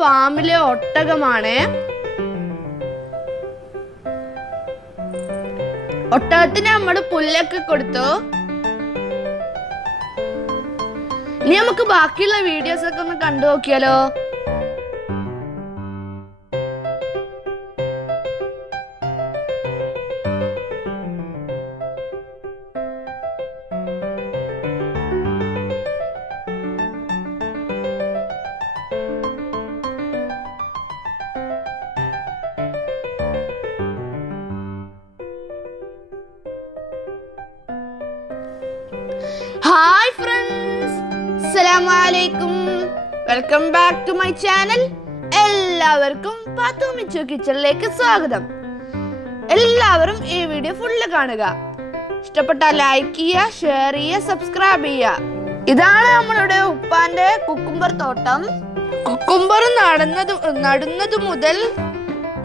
ഫാമിലെ ഒട്ടകമാണ്. ഒട്ടകത്തിന് നമ്മൾ പുല്ലൊക്കെ കൊടുത്തു. ഇനി നമുക്ക് ബാക്കിയുള്ള വീഡിയോസ് ഒക്കെ ഒന്ന് കണ്ടു നോക്കിയാലോ? ഹായ് ഫ്രണ്ട്സ് അസ്സലാമലൈക്കും welcome back to my channel എല്ലാവർക്കും പാത്തു കിച്ചണിലേക്ക് സ്വാഗതം. എല്ലാവരും ഈ വീഡിയോ ഫുള്ള് കാണുക. ഇഷ്ടപ്പെട്ടാൽ ലൈക്ക് ചെയ്യുക ഷെയർ ചെയ്യുക സബ്സ്ക്രൈബ് ചെയ്യുക. ഇതാണ് നമ്മളുടെ ഉപ്പാന്റെ കുക്കുംബർ തോട്ടം. കുക്കുംബർ നടന്നത് നടുന്നത് മുതൽ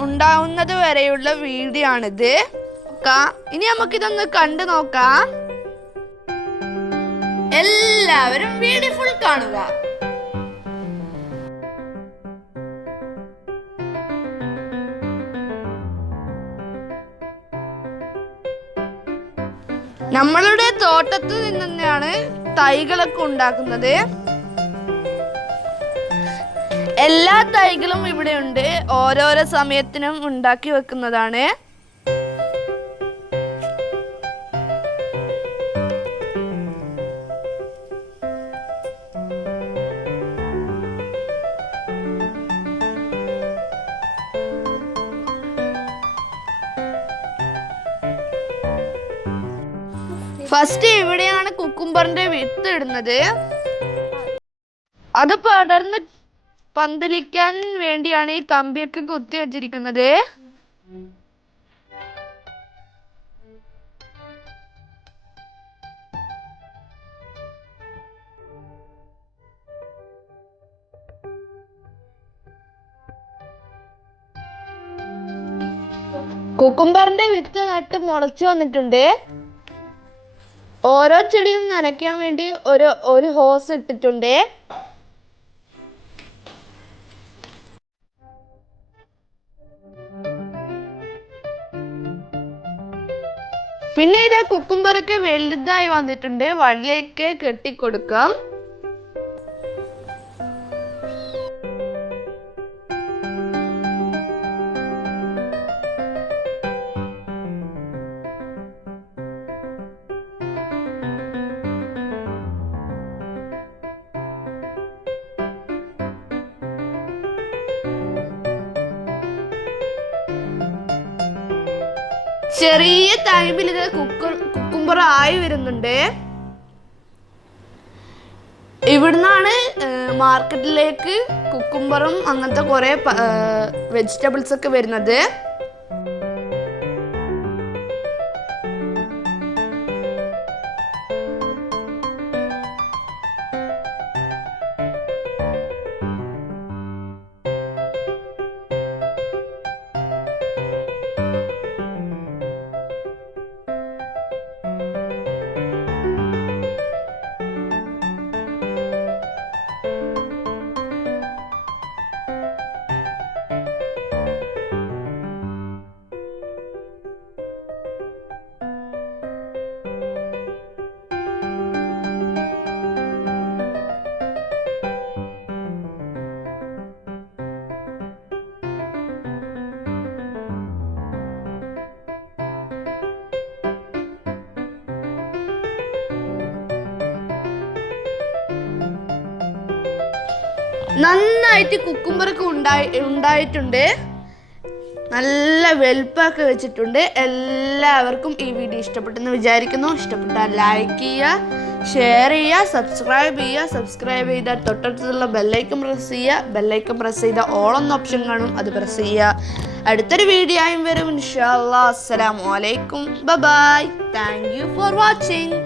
ഉണ്ടാവുന്നത് വരെയുള്ള വീഡിയോ ആണിത് ഇനി നമുക്കിതൊന്ന് കണ്ടു നോക്കാം. എല്ലാവരും വീഡിയോ ഫുൾ കാണുക. നമ്മളുടെ തോട്ടത്തിൽ നിന്ന് തന്നെയാണ് തൈകളൊക്കെ ഉണ്ടാക്കുന്നത്. എല്ലാ തൈകളും ഇവിടെ ഉണ്ട് ഓരോരോ സമയത്തിനും ഉണ്ടാക്കി വെക്കുന്നതാണ്. ഫസ്റ്റ് ഇവിടെയാണ് കുക്കുംബറിന്റെ വിത്ത് ഇടുന്നത്. അത് പടർന്ന് പന്തലിക്കാൻ വേണ്ടിയാണ് ഈ കമ്പിയൊക്കെ കുത്തി വെച്ചിരിക്കുന്നത്. കുക്കുംബറിന്റെ വിത്ത് നട്ട് മുളച്ചു വന്നിട്ടുണ്ട്. ഓരോ ചെടിയും നനയ്ക്കാൻ വേണ്ടി ഒരു ഒരു ഹോസ് ഇട്ടിട്ടുണ്ട്. പിന്നെ ഇത് കുക്കുംബറൊക്കെ വലുതായി വന്നിട്ടുണ്ട്. വഴിയൊക്കെ കെട്ടിക്കൊടുക്കാം. ചെറിയ ടൈമിൽ ഇത് കുക്കർ കുക്കുംബർ ആയി വരുന്നുണ്ട്. ഇവിടുന്നാണ് മാർക്കറ്റിലേക്ക് കുക്കുംബറും അങ്ങനത്തെ കുറെ വെജിറ്റബിൾസ് ഒക്കെ വരുന്നത്. നന്നായിട്ട് കുക്കുംബറൊക്കെ ഉണ്ടായി ഉണ്ടായിട്ടുണ്ട്. നല്ല വെൽപ്പൊക്കെ വെച്ചിട്ടുണ്ട്. എല്ലാവർക്കും ഈ വീഡിയോ ഇഷ്ടപ്പെട്ടെന്ന് വിചാരിക്കുന്നു. ഇഷ്ടപ്പെട്ടാൽ ലൈക്ക് ചെയ്യുക ഷെയർ ചെയ്യുക സബ്സ്ക്രൈബ് ചെയ്യുക. സബ്സ്ക്രൈബ് ചെയ്താൽ തൊട്ടടുത്തുള്ള ബെല്ലൈക്കൺ പ്രസ് ചെയ്യുക. ബെല്ലൈക്കൺ പ്രസ് ചെയ്താൽ ഓളെന്ന ഓപ്ഷൻ കാണും. അത് പ്രസ് ചെയ്യുക. അടുത്തൊരു വീഡിയോ ആയും വരും ഇൻഷാ അല്ലാ അലൈക്കും. Bye thank you for watching